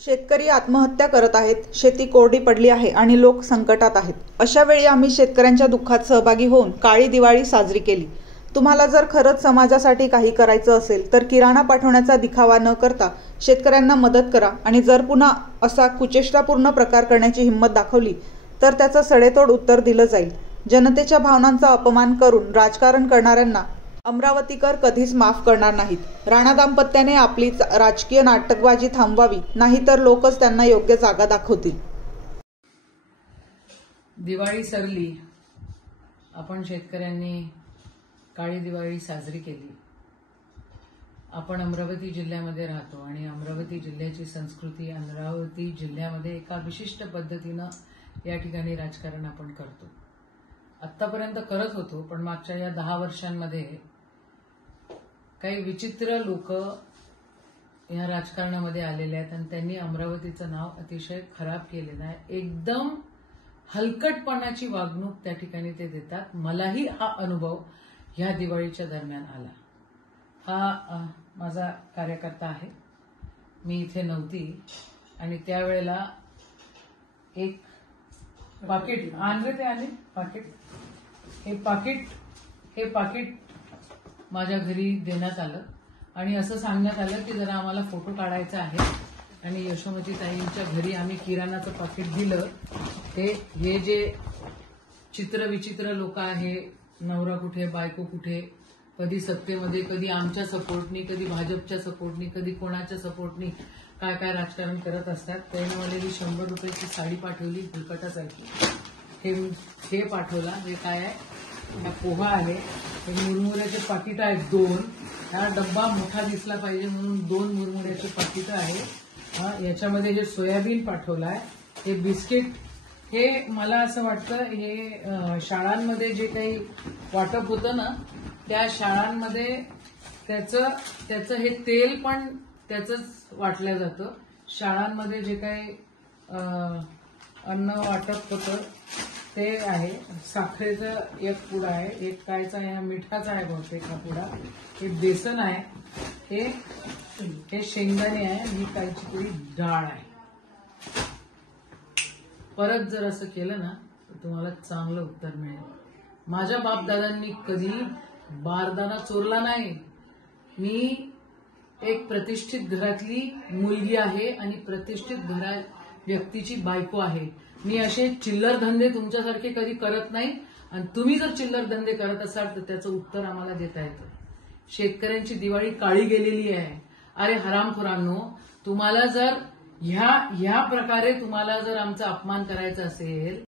शेतकरी आत्महत्या करत आहेत, शेती कोरडी पडली आहे आणि लोक संकटात आहेत. अशा वेळी आम्ही शेतकऱ्यांच्या दुःखात सहभागी होऊन काळी दिवाळी साजरी केली. तुम्हाला जर खरंच समाजासाठी काही करायचं असेल तर किराणा पाठवण्याचा दिखावा न करता शेतकऱ्यांना मदत करा आणि जर पुन्हा असा कुचेष्टापूर्ण प्रकार करण्याची हिंमत दाखवली तर त्याचं सडेतोड उत्तर दिलं जाईल. जनतेच्या भावनांचा अपमान करून राजकारण करणाऱ्यांना अमरावतीकर कधीच माफ करणार नाहीत. राणा दाम्पत्याने आपली राजकीय नाटकबाजी थांबवावी, नाहीतर लोकच त्यांना योग्य जागा दाखवतील. दिवाळी सरली, आपण शेतकऱ्यांनी काळी दिवाळी साजरी केली. आपण अमरावती जिल्ह्यामध्ये राहतो आणि अमरावती जिल्ह्याची संस्कृती, अमरावती जिल्ह्यामध्ये एका विशिष्ट पद्धतीनं या ठिकाणी राजकारण आपण करतो. आतापर्यंत करत होतो, पण मागच्या या 10 वर्षांमध्ये काही विचित्र लोक या राजकारणामध्ये आलेले आहेत आणि त्यांनी अमरावतीचं नाव अतिशय खराब केलेलं आहे. एकदम हलकटपणाची वागणूक त्या ठिकाणी ते देतात. मलाही हा अनुभव ह्या दिवाळीच्या दरम्यान आला. हा माझा कार्यकर्ता आहे. मी इथे नव्हती आणि त्यावेळेला एक पाकिट हे पाकिट माझ्या घरी देण्यात आलं आणि असं सांगण्यात आलं की जरा आम्हाला फोटो काढायचा आहे आणि यशोमती ताईंच्या घरी आम्ही किराणाचं पाकिट दिलं. हे जे चित्रविचित्र लोक आहे, नवरा कुठे बायको कुठे, कधी सत्तेमध्ये, कधी आमच्या सपोर्टनी, कधी भाजपच्या सपोर्टनी, कधी कोणाच्या सपोर्टनी काय काय राजकारण करत असतात. त्याने मला 100 रुपयाची साडी पाठवली फुलकटासारखी. हे पाठवला. हे काय आहे? हा पोहा आहे. हे मुरमुऱ्याचे पाकिट आहेत 2. हा डब्बा मोठा दिसला पाहिजे म्हणून 2 मुरमुऱ्याचे पाकिट आहे. याच्यामध्ये हे सोयाबीन पाठवलाय. हे बिस्किट. हे मला असं वाटतं हे शाळांमध्ये जे काही वाटप होतं ना, त्या शाळांमध्ये त्याचं हे तेल पण त्याचंच वाटलं जातं. शाळांमध्ये जे काही अन्न वाटप होतं ते आहे. साखरेचं एक पुडा आहे, एक कायचा आहे, मिठाचा आहे बहुतेक हा पुडा. हे बेसन आहे, हे शेंगदाणे आहे, ही कायची तरी डाळ आहे. परत जर असं केलं ना तर तुम्हाला चांगलं उत्तर मिळेल. माझ्या बापदादांनी कधी बारदाना चोरला नाही. मी एक प्रतिष्ठित घरातली मुलगी आहे आणि प्रतिष्ठित व्यक्तीची बायको आहे. मी असे चिल्लर धंदे तुमच्यासारखे कधी करत नाही आणि तुम्ही जर चिल्लर धंदे करत असाल तर त्याचं उत्तर आम्हाला देता येतं. शेतकऱ्यांची दिवाळी काळी गेलेली आहे. अरे हरामखोरांनो, तुम्हाला जर ह्या प्रकारे तुम्हाला जर आमचा अपमान करायचा असेल